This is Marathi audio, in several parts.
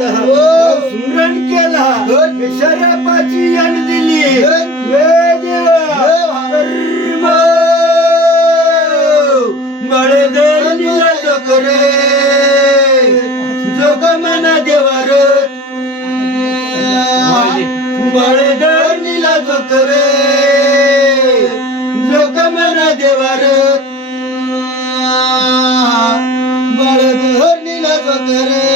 सुमरण केला. शरापाची यान दिली. वे देवा कर्म. बळदेव निला जो करे. जो मना देवार. बळदेव निला जो करे. जो मना देवार. बळदेव निला जो करे.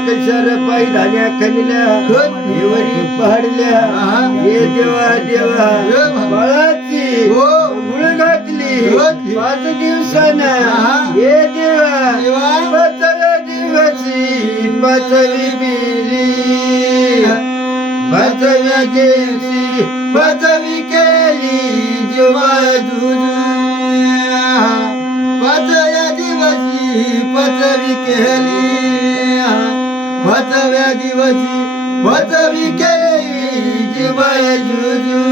कशार पायी धान्या खणल्या? हिवरी पहाडल्या. हे देवा देवा बाळाची मुळ घातली. पाच दिवसाना. हे देवा पाचव्या दिवशी पाचवी बिली पाचव्या दिवशी पाचवी केली जेव्हा पाचव्या दिवशी पचवी केली. वाचव्या दिवशी वाचवी केली जीवाय जुजू